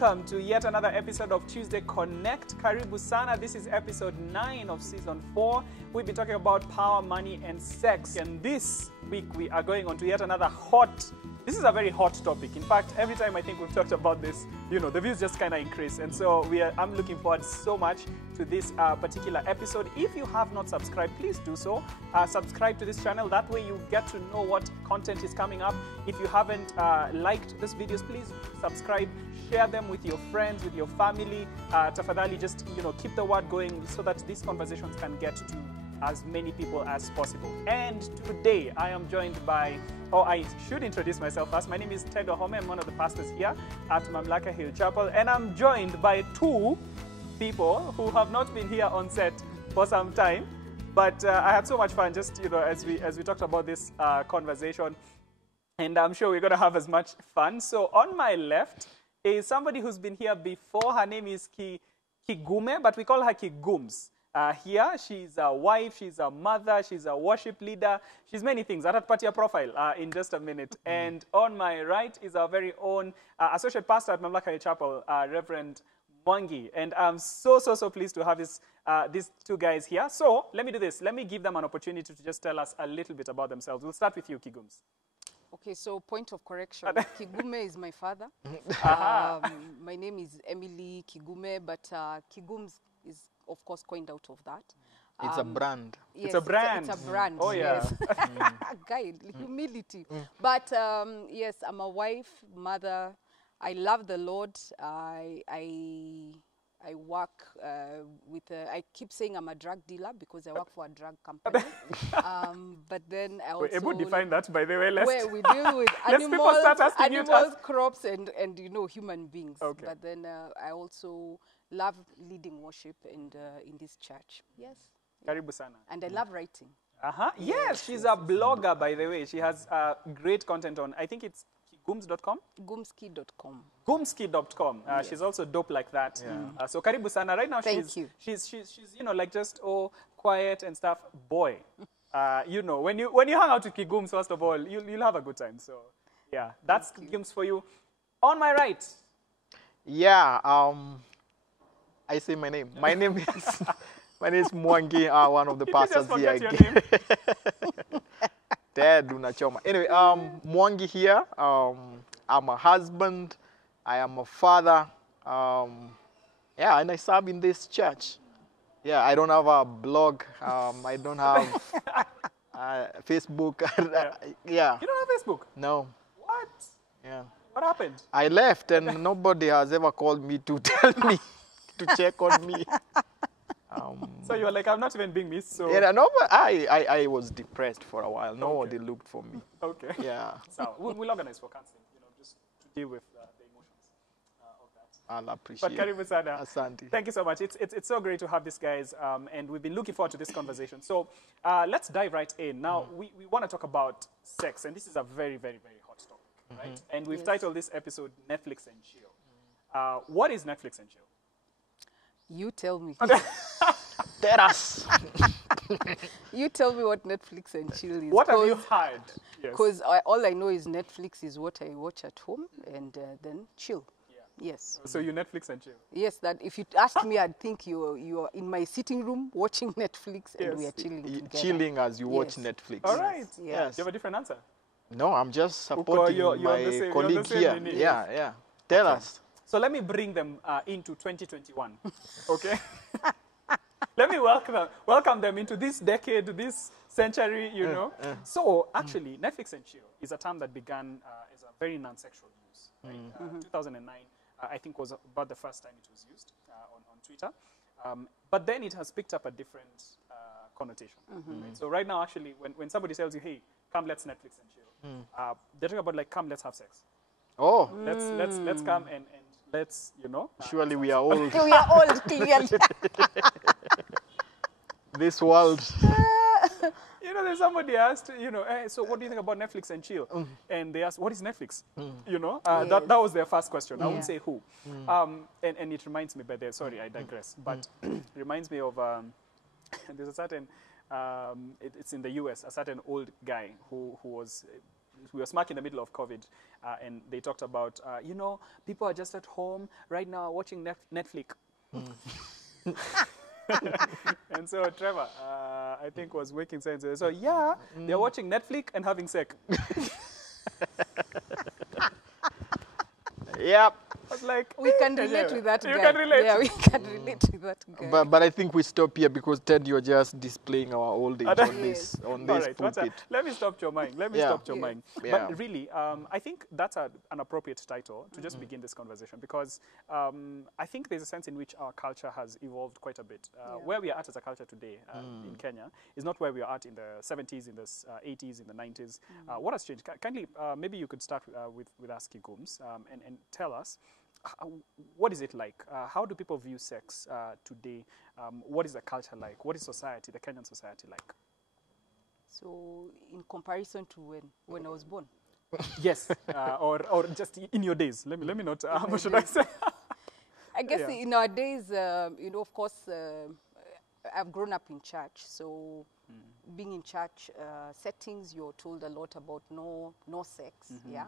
welcome to yet another episode of Tuesday Connect. Karibu Sana. This is episode 9 of season 4. We've been talking about power, money, and sex. And this week we are going on to yet another this is a very hot topic. In fact, every time I think we've talked about this, the views just kind of increase. And so I'm looking forward so much to this particular episode. If you have not subscribed, please do so. Subscribe to this channel. That way you get to know what content is coming up. If you haven't liked these videos, please subscribe. Share them with your friends, with your family. Tafadhali, just keep the word going so that these conversations can get to as many people as possible. And today I am joined by, I should introduce myself first. My name is Ted Ohome. I'm one of the pastors here at Mamlaka Hill Chapel, and I'm joined by two people who have not been here on set for some time, but I had so much fun just as we talked about this conversation, and I'm sure we're going to have as much fun. So on my left is somebody who's been here before. Her name is Kigume, but we call her Kigums. Here, she's a wife, she's a mother, she's a worship leader, she's many things. I'll put your profile in just a minute. And on my right is our very own associate pastor at Mamlaka Hill Chapel, Reverend Mwangi. And I'm so pleased to have these two guys here. So let me do this. Let me give them an opportunity to just tell us a little bit about themselves. We'll start with you, Kigums. Okay, so point of correction. Kigume is my father. My name is Emily Kigume, but Kigums is, of course, coined out of that. It's a brand. It's Yes, a brand. It's a brand. Oh, yeah. Yes. Guide, humility. But yes, I'm a wife, mother. I love the Lord. I work I keep saying I'm a drug dealer because I work for a drug company. But then I also... Ebu define that, by the way. Where we deal with animals, crops, and human beings. Okay. But then I also love leading worship in this church. Yes. Karibu Sana. And I love writing. Yes, she's a blogger, by the way. She has great content on, I think it's Gums.com? Gumski.com. Gumski.com. Yes. She's also dope like that. Yeah. So Karibu Sana, right now Thank you. she's like just quiet and stuff. Boy, when you hang out with Kigums, first of all, you'll have a good time. So yeah, that's Kigums for you. On my right. Yeah, I say my name. My name is Mwangi, one of the pastors here. Did you just forget your name? Dad, unachoma. Anyway, Mwangi here. I'm a husband. I am a father. And I serve in this church. Yeah, I don't have a blog. I don't have Facebook. Yeah. You don't have Facebook? No. What? Yeah. What happened? I left and nobody has ever called me to tell me to check on me. So you were like, I'm not even being missed. So Yeah, no, but I was depressed for a while. Nobody looked for me. okay. Yeah. So we'll organize for counseling, just to deal with the emotions of that. I'll appreciate But Karibu Sana, Asante. thank you so much. It's so great to have these guys, and we've been looking forward to this conversation. So let's dive right in. Now, we want to talk about sex, and this is a very, very, very hot topic, right? And we've titled this episode Netflix and Chill. What is Netflix and Chill? You tell me. Tell us. You tell me what Netflix and chill is. What have you heard? Because all I know is Netflix is what I watch at home, and then chill. Yeah. Yes. So you Netflix and chill? Yes, that if you ask me, I'd think you're in my sitting room watching Netflix and we are chilling together. Chilling as you watch Netflix. All right. Yes. Do you have a different answer? No, I'm just supporting you're my colleague here. Yeah. Tell us. So let me bring them into 2021, okay? Let me welcome them into this decade, this century, So actually, Netflix and chill is a term that began as a very non-sexual use. Right? 2009, I think, was about the first time it was used on Twitter. But then it has picked up a different connotation. Right? So right now, actually, when somebody tells you, hey, come, let's Netflix and chill, they're talking about, like, come, let's have sex. Oh. Let's come and let's, Surely we are old. We are old, clearly. This world. There's somebody asked, hey, so what do you think about Netflix and chill? And they asked, what is Netflix? That was their first question. I wouldn't say who. And it reminds me, sorry, I digress, but reminds me of, there's a certain, it's in the US, a certain old guy who was we were smack in the middle of COVID, and they talked about, you know, people are just at home right now watching Netflix. And so Trevor, I think, was making sense. So yeah, they're watching Netflix and having sex. Yep. I was like, We can relate with that guy. You can relate. Yeah, we can relate with that guy. But I think we stop here because Ted, you're just displaying our old age on this All this right, pulpit. let me stop your mind. Let me Yeah. stop your Yeah. mind. Yeah. But really, I think that's an appropriate title to just begin this conversation, because I think there's a sense in which our culture has evolved quite a bit. Where we are at as a culture today in Kenya is not where we are at in the 70s, in the 80s, in the 90s. What has changed? Kindly, maybe you could start with us, Kigums, and tell us, what is it like? How do people view sex today? What is the culture like? What is society, the Kenyan society, like? So in comparison to when I was born. Yes, or just in your days. Let me not. my What should I days. say? I guess Yeah. in our days, you know, of course, I've grown up in church. So being in church settings, you're told a lot about no sex. Yeah.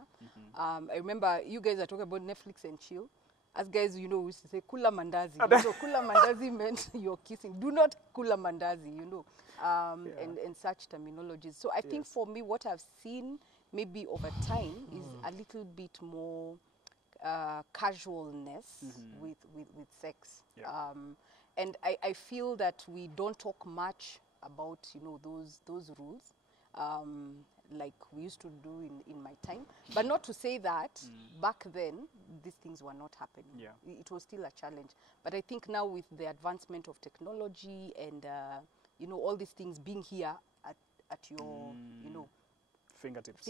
I remember you guys are talking about Netflix and chill. As guys, you know, we used to say kula mandazi. You know, kula mandazi meant you're kissing. Do not kula mandazi, you know, and such terminologies. So I think for me, what I've seen maybe over time is a little bit more casualness with sex. Yeah. And I feel that we don't talk much about, you know, those rules like we used to do in my time. But not to say that back then these things were not happening. Yeah. It was still a challenge. But I think now with the advancement of technology and, you know, all these things being here at your, you know, Fingertips.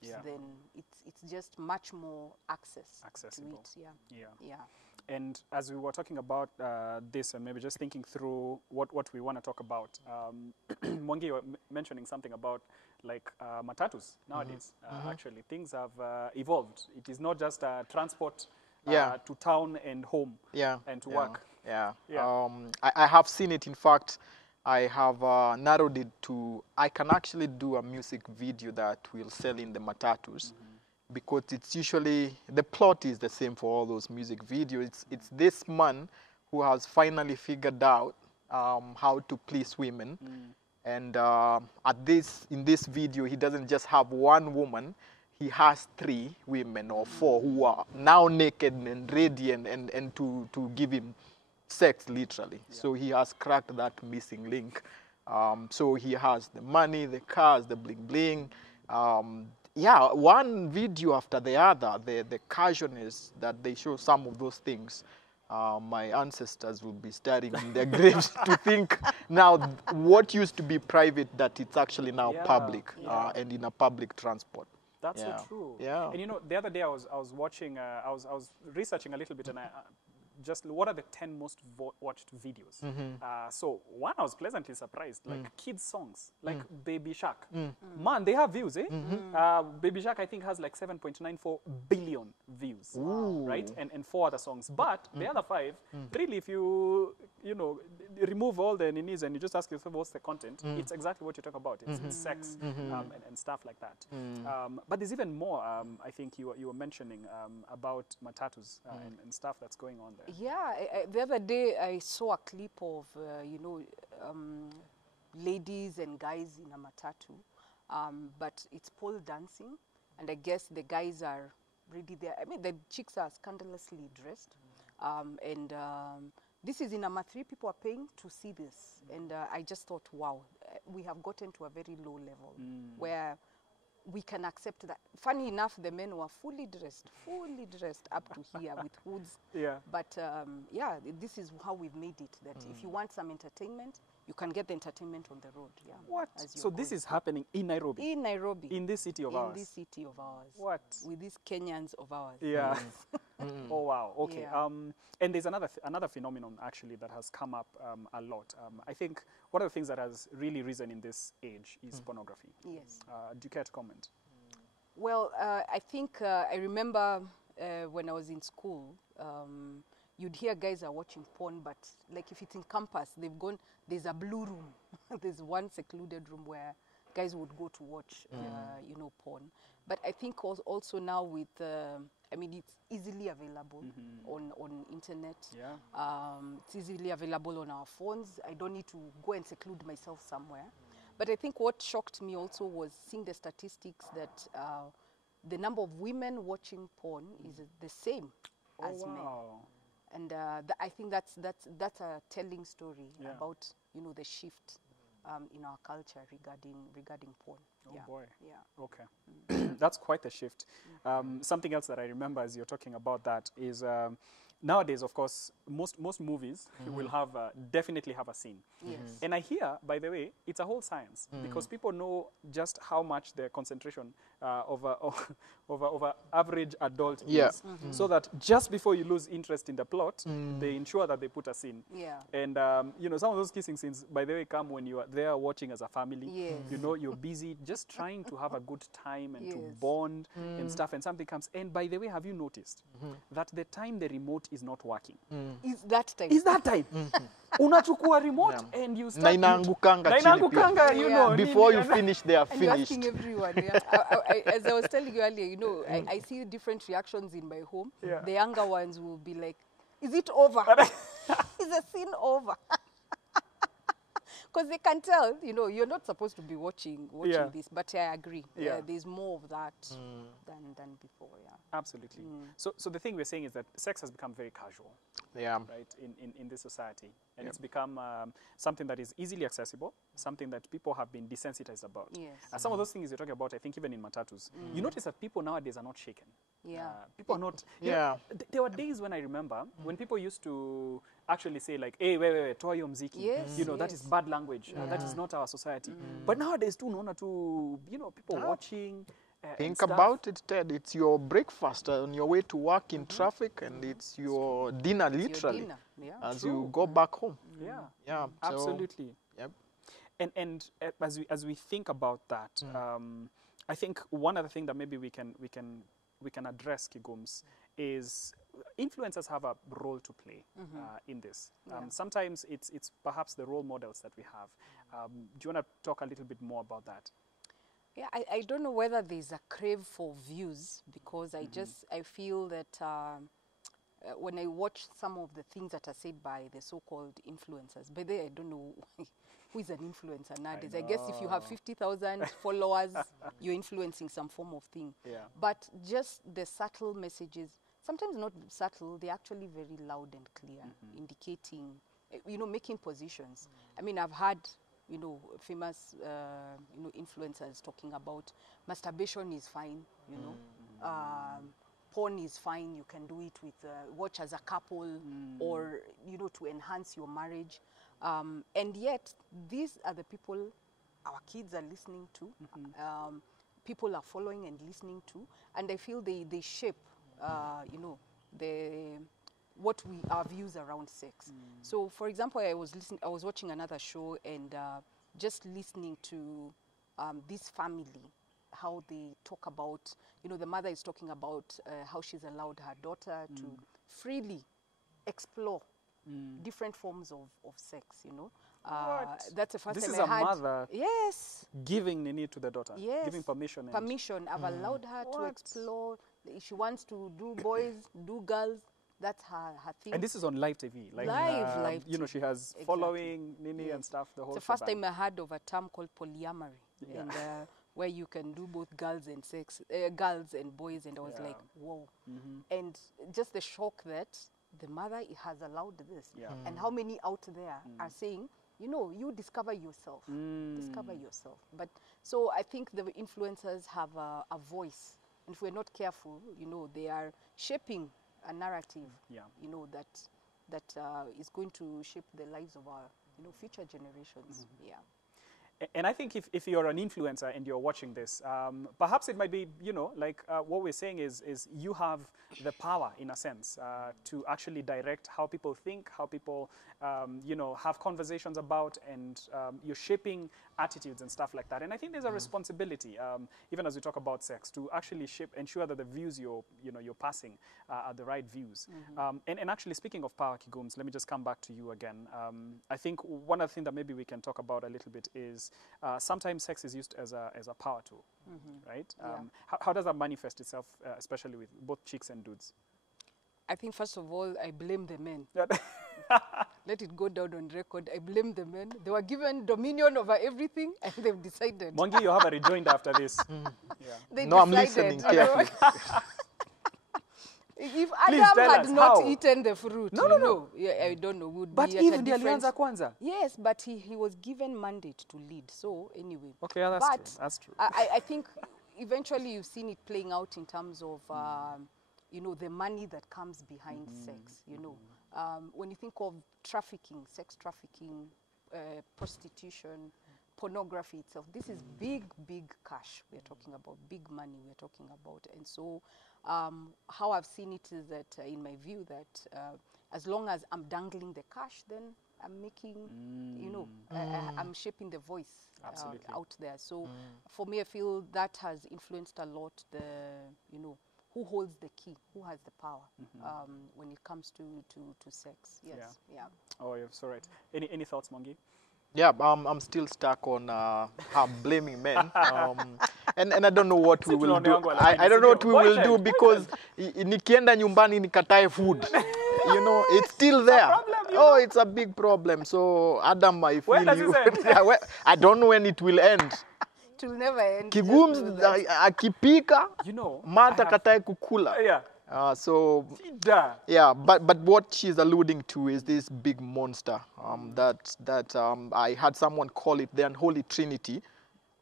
Yeah. then it's just much more Accessible. to it. Yeah. Yeah. And as we were talking about this, and maybe just thinking through what we want to talk about, Mwangi, you were mentioning something about like matatus nowadays. Actually, things have evolved. It is not just transport to town and home and to work. Yeah. Yeah. I have seen it. In fact, I have narrowed it to, I can actually do a music video that will sell in the matatus. Because it's usually, the plot is the same for all those music videos. It's this man who has finally figured out how to please women. And in this video, he doesn't just have one woman, he has 3 women or 4 who are now naked and ready and to give him sex, literally. So he has cracked that missing link. So he has the money, the cars, the bling bling. Yeah, one video after the other, the casualness that they show some of those things, my ancestors will be staring in their graves to think now what used to be private, that it's actually now public and in a public transport. That's so true. Yeah. And you know, the other day I was watching, I was researching a little bit, and I just what are the 10 most watched videos. So one, I was pleasantly surprised, like kids songs, like Baby Shark. Man, they have views, eh? Baby Shark, I think, has like 7.94 billion views, right? And 4 other songs. But the other 5, really, if you know, remove all the ninis and you just ask yourself what's the content, it's exactly what you talk about. It's sex and stuff like that. But there's even more, I think you were mentioning about matatus and stuff that's going on there. Yeah, the other day I saw a clip of, you know, ladies and guys in a matatu, but it's pole dancing, and I guess the guys are really there. I mean, the chicks are scandalously dressed, and this is in a 3 people are paying to see this, and I just thought, wow, we have gotten to a very low level where we can accept that. Funny enough, the men were fully dressed up to here with hoods. Yeah. But yeah, this is how we've made it, that if you want some entertainment, you can get the entertainment on the road. Yeah. What? So this is happening in Nairobi? In Nairobi. In this city of ours? In this city of ours. What? With these Kenyans of ours. Yeah. Oh, wow. Okay. Yeah. And there's another phenomenon, actually, that has come up a lot. I think one of the things that has really risen in this age is pornography. Yes. Do you care to comment? Well, I think I remember when I was in school, you'd hear guys are watching porn, but like if it's in campus, they've gone, there's a blue room. There's one secluded room where guys would go to watch, you know, porn. But I think also now with, I mean, it's easily available on internet. Yeah. It's easily available on our phones. I don't need to go and seclude myself somewhere. But I think what shocked me also was seeing the statistics that the number of women watching porn is the same as men. And I think that's a telling story about, you know, the shift in our culture regarding porn. Oh boy. Yeah. Okay. That's quite the shift. Something else that I remember as you're talking about that is nowadays, of course, most movies will have definitely have a scene. Yes. And I hear, by the way, it's a whole science because people know just how much the concentration of a average adult is, so that just before you lose interest in the plot, they ensure that they put a scene. Yeah. And you know, some of those kissing scenes, by the way, come when you are there watching as a family. Yes. You know, you're busy just trying to have a good time and to Yes. bond and stuff, and something comes. And by the way, have you noticed that the time the remote is not working Is that time? is that time? Unachukua remote and you start... Na inaangukanga Na chini pia. inaangukanga, you Yeah. know. Before nini, you finish, they are And you're finished. asking everyone. Yeah. As I was telling you earlier, you know, I see different reactions in my home. Yeah. The younger ones will be like, "Is it over? Is the scene over?" Because they can tell, you know, you're not supposed to be watching Yeah. this. But I agree. Yeah. There's more of that than before. Yeah. Absolutely. So the thing we're saying is that sex has become very casual, Yeah. right, in this society. And it's become something that is easily accessible, something that people have been desensitized about. Yes. Some of those things you're talking about, I think even in matatus, you notice that people nowadays are not shaken. Yeah. People are not... you Yeah. know, there were days when I remember when people used to actually say like, hey, wait, toa yo mziki. Yes, You know, that is yes. bad language. That is not our society. But nowadays too, unaona tu, you know, people watching. And Think stuff. about it, Ted. It's your breakfast on your way to work in traffic, and it's your dinner, It's your literally, dinner. Yeah. as you go back home. Yeah. Yeah, so, Absolutely. Yep. And as we think about that, I think one other thing that maybe we can address, Kigums, is influencers have a role to play in this. Sometimes it's perhaps the role models that we have. Do you want to talk a little bit more about that? Yeah, I don't know whether there's a crave for views, because I feel that when I watch some of the things that are said by the so-called influencers, by the way, I don't know who is an influencer nowadays. I guess if you have 50,000 followers, you're influencing some form of thing. Yeah. But just the subtle messages, sometimes not subtle, they're actually very loud and clear, indicating, you know, making positions. I mean, I've had, you know, famous, you know, influencers talking about masturbation is fine, you know, porn is fine, you can do it with, watch as a couple, or, you know, to enhance your marriage. And yet, these are the people our kids are listening to, people are following and listening to, and I feel they shape, you know, our views around sex. So, for example, I was watching another show and just listening to this family, how they talk about, you know, the mother is talking about how she's allowed her daughter to freely explore different forms of sex, you know. That's the first This time is I a had. mother Yes. giving Nini to the daughter, Yes. giving permission. Permission. I've allowed her to What? explore. If she wants to do boys, do girls, that's her thing. And this is on live TV. Like, Live you know, TV. she has Exactly. following Nini and Yes. stuff, the whole It's the first shebang. time I heard of a term called polyamory, Yeah. and where you can do both girls and girls and boys, and I was like, whoa. And just the shock that the mother has allowed this, and how many out there are saying, you know, you discover yourself, discover yourself. But so I think the influencers have a voice, and if we're not careful, you know, they are shaping a narrative, you know, that is going to shape the lives of our, you know, future generations. Yeah. And I think if you're an influencer and you're watching this, perhaps it might be, you know, like what we're saying is you have the power, in a sense, to actually direct how people think, how people, you know, have conversations about, and you're shaping attitudes and stuff like that. And I think there's a responsibility, even as we talk about sex, to actually ensure that the views you're passing are the right views. And actually, speaking of power, Kigums, let me just come back to you again. I think one other thing that maybe we can talk about a little bit is is sometimes sex is used as a power tool, right? Yeah. How does that manifest itself, especially with both chicks and dudes? I think first of all, I blame the men. Yeah. Let it go down on record. I blame the men. They were given dominion over everything, and they've decided. Mongi, you have a rejoinder after this. Yeah. They No, I'm decided, listening you know, carefully. if Please Adam tell had us not how. eaten the fruit, No, you no, no. know, yeah, I don't know, would But be at Eve a ndiye different... alianza kwanza. Yes, but he was given mandate to lead. So anyway, Okay, yeah, that's but true. That's true. I think eventually you've seen it playing out in terms of you know, the money that comes behind sex. You know, when you think of trafficking, sex trafficking, prostitution, pornography itself, this is big cash we're talking about, big money we're talking about. And so how I've seen it is that in my view that as long as I'm dangling the cash, then I'm making, you know, I'm shaping the voice Absolutely. out there. So for me, I feel that has influenced a lot the, you know, who holds the key, who has the power when it comes to sex. Yes, yeah. Oh, you're so right. Any thoughts, Mongi? Yeah, I'm still stuck on her blaming men. And I don't know what we will do. I don't know what we will do because nikienda nyumbani nikatae food. You know, it's still there. problem, you Oh, know. it's a big problem. So, Adam, I feel When does you. this end? I don't know when it will end. It will never end. just Kigums know that. akipika, You know, mata katae kukula. Yeah. So Duh. yeah, but what she's alluding to is this big monster that I had someone call it the unholy trinity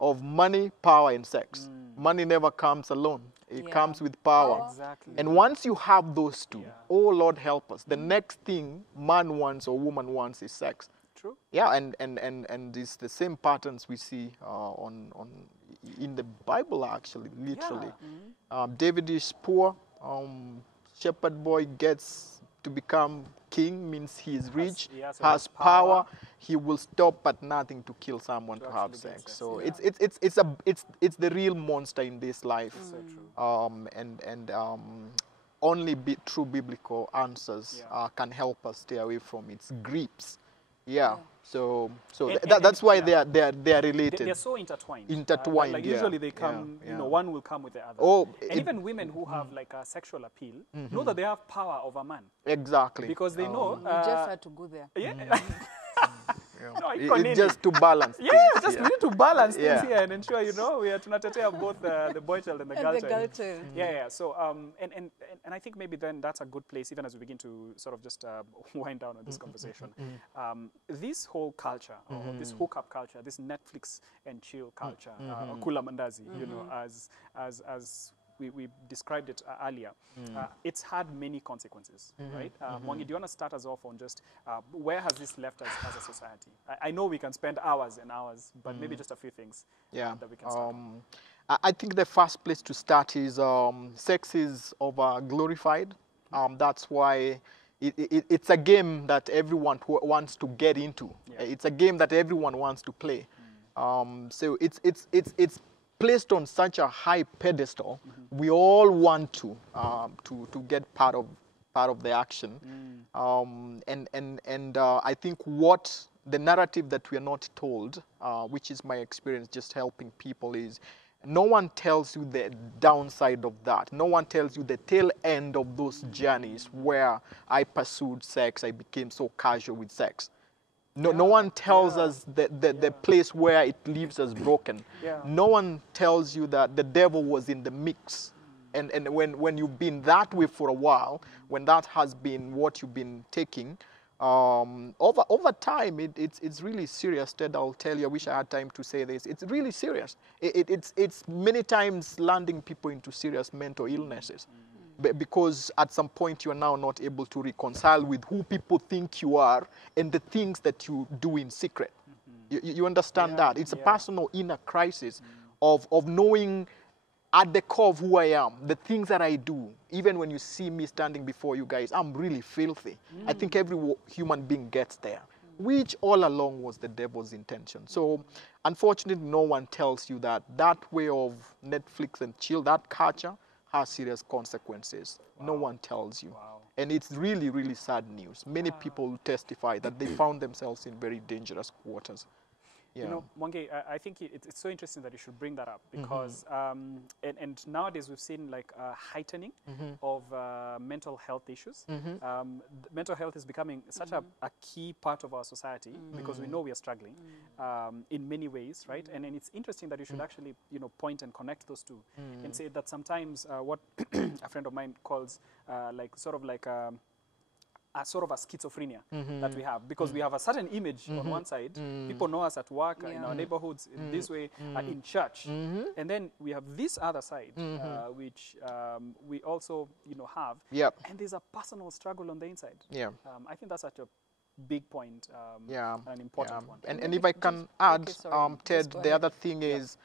of money, power, and sex. Money never comes alone. It Yeah. comes with power. Power. Exactly. And once you have those two, Yeah. oh Lord help us, the next thing man wants or woman wants is sex. True. Yeah, and it's the same patterns we see in the Bible actually, literally. David is poor. Shepherd boy gets to become king, means he is rich, he has has power. power. He will stop at nothing to kill someone to have actually get sex. sex, So yeah. it's the real monster in this life. So true. And only true biblical answers Yeah. can help us stay away from its grips. Yeah. So And- that's why yeah. they are related. They're so intertwined. Intertwined, Like yeah. usually they come, Yeah, you know, yeah. one will come with the other. Oh, and even women who have like a sexual appeal know that they have power over man Exactly. because they know. We just had to go there. Yeah. No, It's just to balance. Yeah, things, just yeah. we need to balance things Yeah. here and ensure, you know, we are tunatetea both the boy child and the girl And the child. girl child. Yeah. So and I think maybe then that's a good place, even as we begin to sort of just wind down on this conversation. This whole culture, or this hookup culture, this Netflix and chill culture, kula mandazi, you know, as we described it earlier, it's had many consequences, right? Mwangi, do you want to start us off on just where has this left us as a society? I know we can spend hours and hours, but maybe just a few things Yeah. that we can start on. I think the first place to start is sex is over glorified. That's why it's a game that everyone wants to get into. Yeah. It's a game that everyone wants to play. So it's placed on such a high pedestal. We all want to get part of the action. And I think what the narrative that we are not told, which is my experience just helping people, is no one tells you the downside of that. No one tells you the tail end of those journeys where I pursued sex, I became so casual with sex. No one tells us the place where it leaves us broken. Yeah. No one tells you that the devil was in the mix. And when you've been that way for a while, when that has been what you've been taking, over time, it's really serious. Ted, I'll tell you, I wish I had time to say this. It's really serious. It's many times landing people into serious mental illnesses. Because at some point you're now not able to reconcile with who people think you are and the things that you do in secret. You understand that? It's a personal inner crisis of knowing at the core of who I am, the things that I do. Even when you see me standing before you guys, I'm really filthy. I think every human being gets there, which all along was the devil's intention. So unfortunately, no one tells you that way of Netflix and chill, that culture, has serious consequences. No one tells you. And it's really, really sad news. Many people testify that they found themselves in very dangerous quarters. Yeah. You know, Mwangi, I think it's so interesting that you should bring that up because, and nowadays we've seen like a heightening of mental health issues. Mental health is becoming such a key part of our society because we know we are struggling in many ways, right? And it's interesting that you should actually, you know, point and connect those two and say that sometimes what a friend of mine calls like sort of like a sort of a schizophrenia that we have, because we have a certain image on one side, people know us at work, in our neighborhoods, this way, in church, and then we have this other side, which we also, you know, have, and there's a personal struggle on the inside. I think that's such a big point, an important one. And if I can add, Ted, the other thing is,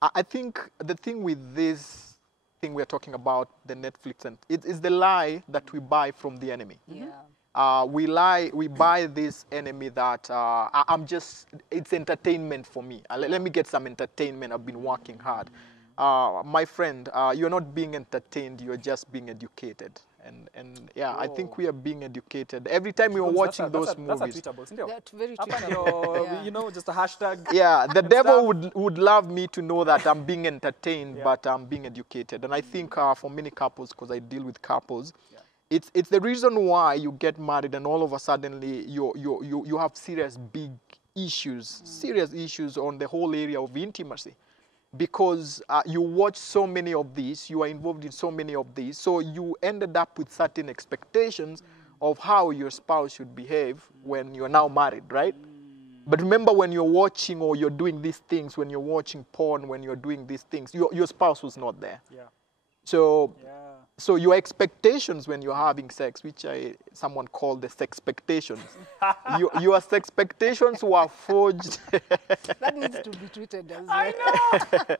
I think the thing with this thing we're talking about, the Netflix, and it is the lie that we buy from the enemy. We buy this enemy that it's entertainment for me. Let me get some entertainment. I've been working hard. My friend, you're not being entertained, you're just being educated. And yeah, I think we are being educated. Every time you're watching those movies. That's very tweetable. You know, just a hashtag. Yeah, the devil would love me to know that I'm being entertained, but I'm being educated. And I think for many couples, because I deal with couples, it's the reason why you get married and all of a sudden you have serious big issues, serious issues on the whole area of intimacy. Because you watch so many of these, you are involved in so many of these, so you ended up with certain expectations of how your spouse should behave when you're now married, right? But remember, when you're watching or you're doing these things, when you're watching porn, when you're doing these things, your spouse was not there. So your expectations when you're having sex, which someone called the sexpectations, your sexpectations were forged. That needs to be tweeted as well. I know.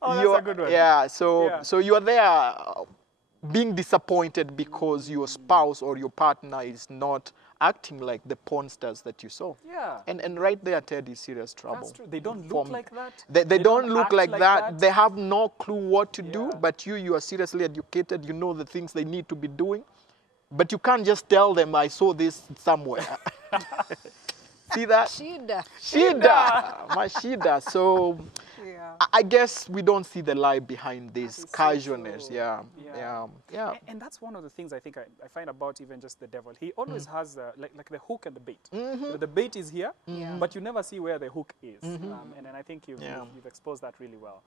Oh, that's a good one. Yeah, so you're there being disappointed because your spouse or your partner is not acting like the porn stars that you saw. And right there, Ted, is serious trouble. That's true. They don't look like that. They don't look like that. They have no clue what to do, but you are seriously educated. You know the things they need to be doing. But you can't just tell them, I saw this somewhere. See that? Shida. My Shida. So I guess we don't see the lie behind this casualness. And that's one of the things I think I find about even just the devil. He always has like the hook and the bait. The bait is here, but you never see where the hook is. And I think you've exposed that really well.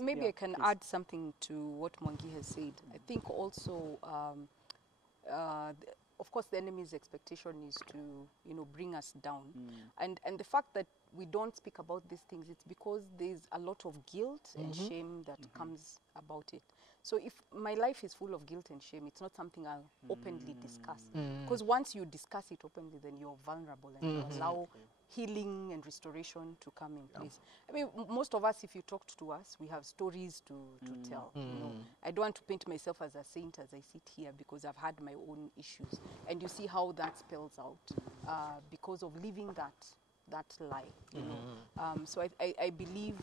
Maybe I can add something to what Mwangi has said. I think also, of course, the enemy's expectation is to, you know, bring us down. And the fact that we don't speak about these things, it's because there's a lot of guilt and shame that comes about it. So if my life is full of guilt and shame, it's not something I'll openly discuss. Because once you discuss it openly, then you're vulnerable and you allow healing and restoration to come in place. I mean, most of us, if you talked to us, we have stories to tell. You know, I don't want to paint myself as a saint as I sit here because I've had my own issues. And you see how that spells out because of living that lie. You know? So I believe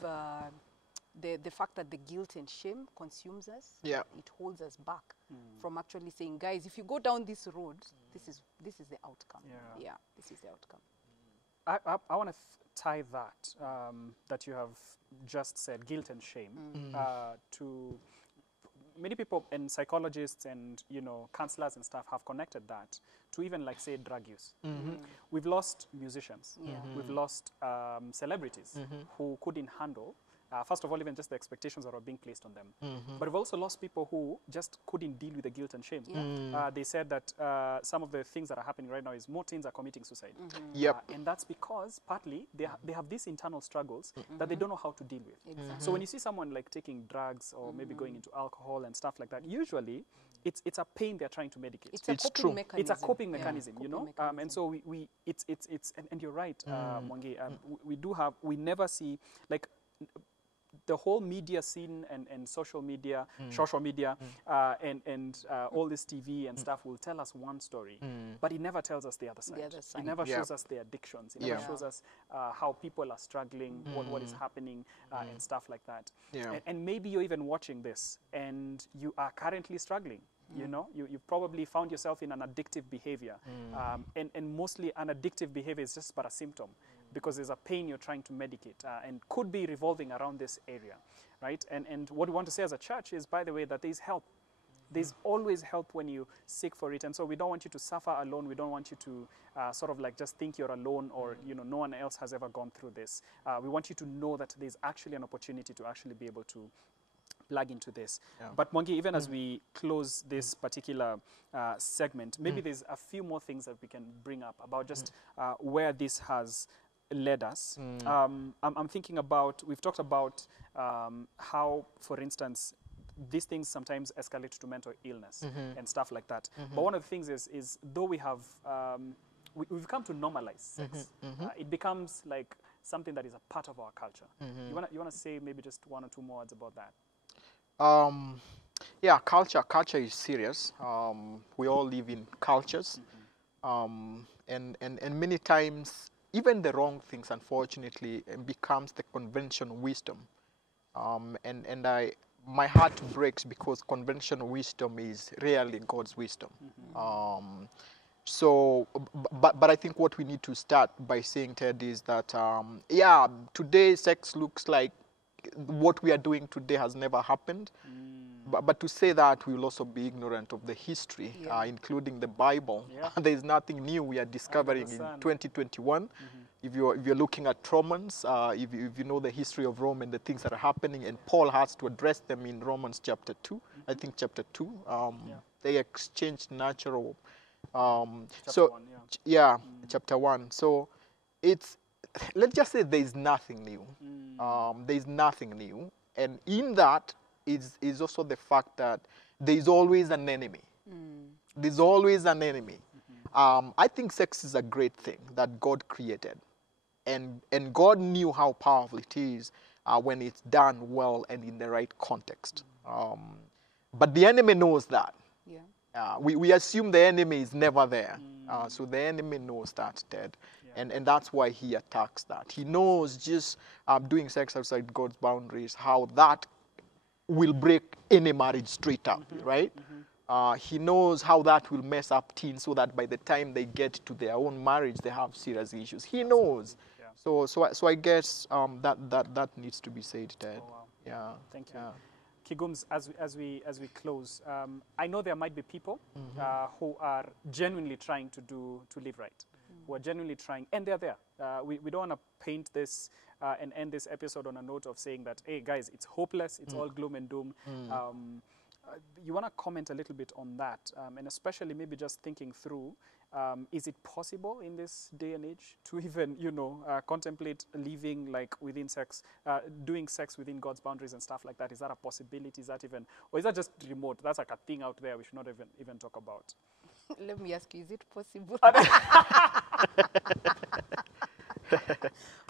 the fact that the guilt and shame consumes us, it holds us back from actually saying, guys, if you go down this road, this is the outcome. This is the outcome. I want to tie that you have just said, guilt and shame, to many people, and psychologists and, you know, counselors and stuff have connected that to even, like, say, drug use. We've lost musicians. We've lost celebrities who couldn't handle, first of all, even just the expectations that are being placed on them. But we've also lost people who just couldn't deal with the guilt and shame. They said that some of the things that are happening right now is more teens are committing suicide. And that's because partly they have these internal struggles that they don't know how to deal with. So when you see someone like taking drugs or maybe going into alcohol and stuff like that, usually it's a pain they're trying to medicate. It's true. It's a coping mechanism, you know. And so and you're right, Mwangi. We never see, like, the whole media scene and social media, and all this TV and stuff will tell us one story, but it never tells us the other side. It never shows us the addictions. It never shows us how people are struggling, what is happening, and stuff like that. And maybe you're even watching this and you are currently struggling. You know, you've probably found yourself in an addictive behavior, and mostly an addictive behavior is just but a symptom. because there's a pain you're trying to medicate and could be revolving around this area, right? And what we want to say as a church is, by the way, that there's help. There's always help when you seek for it. And so we don't want you to suffer alone. We don't want you to sort of like just think you're alone, or, you know, no one else has ever gone through this. We want you to know that there's actually an opportunity to actually be able to plug into this. Yeah. But Mwangi, even as we close this particular segment, maybe there's a few more things that we can bring up about just where this has led us. I'm thinking about, we've talked about how, for instance, these things sometimes escalate to mental illness and stuff like that. But one of the things is though we have, we've come to normalize sex, it becomes like something that is a part of our culture. You wanna say maybe just one or two more words about that? Yeah, culture is serious. We all live in cultures, and many times even the wrong things, unfortunately, becomes the conventional wisdom. My heart breaks because conventional wisdom is rarely God's wisdom. But I think what we need to start by saying, Ted, is that yeah, today sex looks like what we are doing today has never happened. But to say that, we will also be ignorant of the history, including the Bible. There is nothing new we are discovering in 2021. If you're looking at Romans, if you know the history of Rome and the things that are happening, and Paul has to address them in Romans chapter 2, I think chapter 2, they exchanged natural. Chapter 1, chapter 1. So it's, let's just say there is nothing new. There is nothing new. And in that is also the fact that there is always an enemy. There's always an enemy. I think sex is a great thing that God created. And God knew how powerful it is when it's done well and in the right context. But the enemy knows that. We assume the enemy is never there. So the enemy knows that, Ted. And that's why he attacks that. He knows just doing sex outside God's boundaries, how that will break any marriage straight up, right? He knows how that will mess up teens so that by the time they get to their own marriage, they have serious issues. He knows. So I guess that needs to be said, Ted. Oh, wow. Yeah. Thank you. Kigums, as we close, I know there might be people who are genuinely trying to live right, who are genuinely trying, and they're there. We don't want to paint this and end this episode on a note of saying that, hey guys, it's hopeless, it's all gloom and doom. You want to comment a little bit on that, and especially maybe just thinking through, is it possible in this day and age to even, you know, contemplate living like within sex, doing sex within God's boundaries and stuff like that? Is that a possibility? Is that even, or is that just remote? That's like a thing out there we should not even talk about. Let me ask you, is it possible?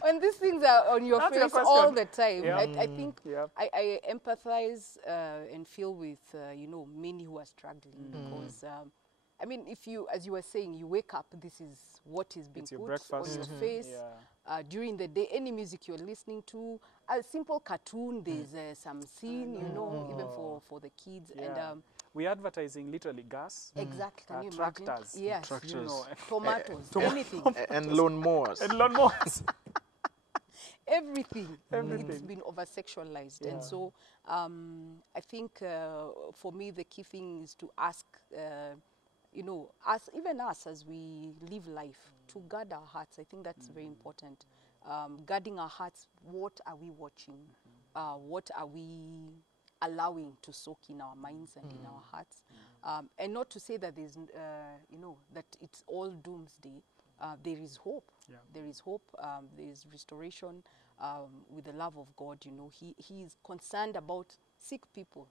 When these things are on your face all the time, I think I empathize and feel with, you know, many who are struggling because, I mean, if you, as you were saying, you wake up, this is what is being put on your face. During the day, any music you're listening to, a simple cartoon, there's some scene, you know, even for the kids. And we're advertising literally gas. Exactly. Can you tractors. imagine? Yes. Tractors. You know, tomatoes, anything. And lawnmowers. And lawnmowers. Everything. It's been over-sexualized. And so I think for me, the key thing is to ask, you know, even us as we live life, to guard our hearts. I think that's very important. Guarding our hearts, what are we watching? What are we allowing to soak in our minds and in our hearts? And not to say that there's, you know, that it's all doomsday. There is hope. There is hope. There is restoration with the love of God. You know, He is concerned about sick people.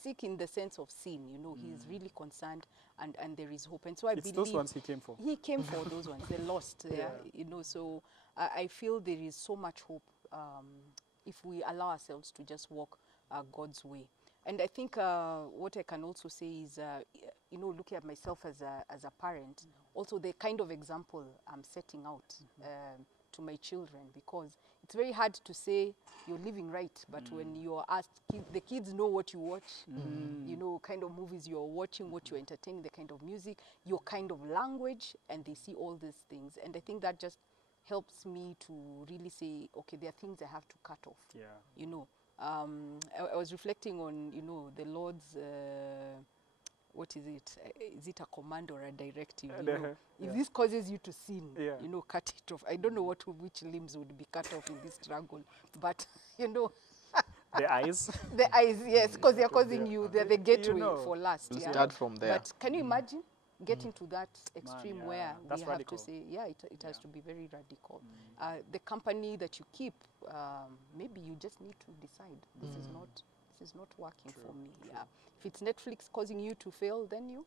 Sick in the sense of sin. You know, He is really concerned, and there is hope. And so I believe those ones He came for. He came for those ones. They lost. You know, so I feel there is so much hope if we allow ourselves to just walk God's way. And I think what I can also say is, you know, looking at myself as a parent, also the kind of example I'm setting out to my children, because it's very hard to say you're living right, but when you're asked, the kids know what you watch, you know, kind of movies you're watching, what you're entertaining, the kind of music, your kind of language, and they see all these things. And I think that just helps me to really say, okay, there are things I have to cut off. Yeah. You know, I was reflecting on, you know, the Lord's, what is it? Is it a command or a directive? You know? If this causes you to sin, you know, cut it off. I don't know which limbs would be cut off in this struggle, but, you know. The eyes? The eyes, yes, because they're causing you, they're the gateway for lust. We'll start from there. But can you imagine getting to that extreme where that's we have radical. to say, it has to be very radical. The company that you keep, maybe you just need to decide, this is not working for me. Yeah. If it's Netflix causing you to fail, then you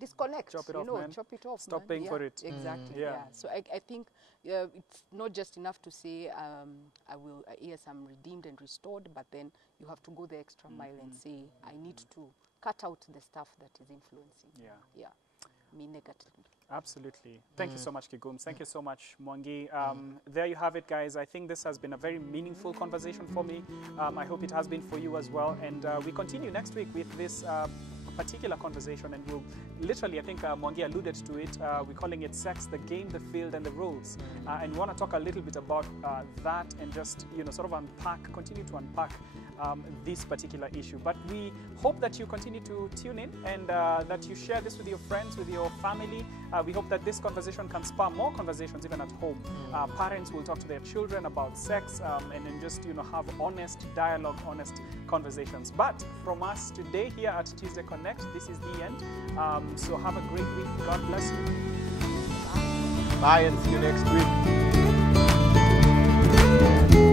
disconnect. Chop it you off, know, man. chop it off. Stop paying for it. Exactly. Yeah. So I think it's not just enough to say yes, I'm redeemed and restored, but then you have to go the extra mile and say, I need to cut out the stuff that is influencing me negatively. Absolutely. Thank you so much, Kigums. Thank you so much, Mwangi. There you have it, guys. I think this has been a very meaningful conversation for me. I hope it has been for you as well. And we continue next week with this particular conversation, and we'll literally, I think Mwangi alluded to it, we're calling it Sex, the Game, the Field, and the Rules. And we want to talk a little bit about that and just, you know, sort of continue to unpack this particular issue. But we hope that you continue to tune in and that you share this with your friends, with your family. We hope that this conversation can spur more conversations even at home. Parents will talk to their children about sex and then just, you know, have honest dialogue, honest conversations. But from us today here at Tuesday Connect, this is the end. So have a great week. God bless you. Bye and see you next week.